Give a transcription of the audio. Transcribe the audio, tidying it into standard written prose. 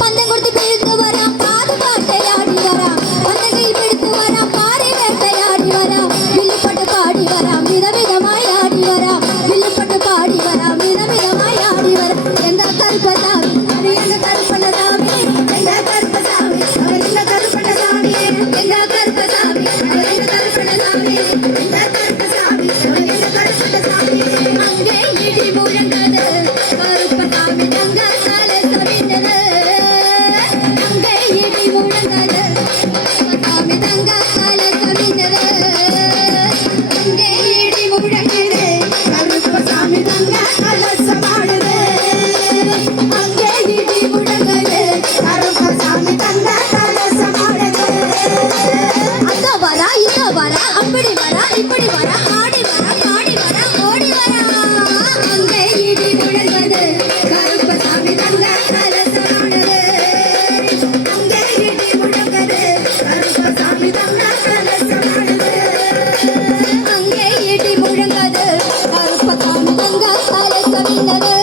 பந்தம் கொடுத்து பிடித்து வரா பாது பாட்டையாடி வரா பந்தங்கை பிடித்து வரா பாறை வேட்டையாடி வரா வில்லுப்பட்டு பாடி வரா விதவிதமாய் ஆடி வரா வில்லுப்பட்டு பாடி வரா விதவிதமாய் ஆடி வரா எங்க கருப்பசாமி அது எங்க கருப்பணசாமி எங்க கருப்பசாமி அவர் எங்க கருப்பணசாமி எங்க கருப்பசாமி அவர் எங்க கருப்பணசாமி எங்க கருப்பசாமி அவர் எங்க கருப்பணசாமி அங்கே இடி முழங்கது கருப்பசாமி தங்க காலை சவிந்தது அங்கே இடி முழங்கது கருப்பசாமி தங்க காலை சவிந்தது அங்கே இடி முழங்கது கருப்பசாமி தங்க கலசமாடுது அங்கே இடி முழங்கது கருப்பசாமி தங்க கலசமாடுது அங்க வரா இங்க வரா அப்படி வரா இப்படி வரா ஆடி வரா பாடி வரா ஓடி வரா அங்கே இடி முழங்கது கருப்பசாமி தங்க கலசமாடுது அங்கே இடி முழங்கது கருப்பசாமி தங்க கலசமாடுது அங்கே இடி முழங்கது கருப்பசாமி தங்க கலசமிந்தது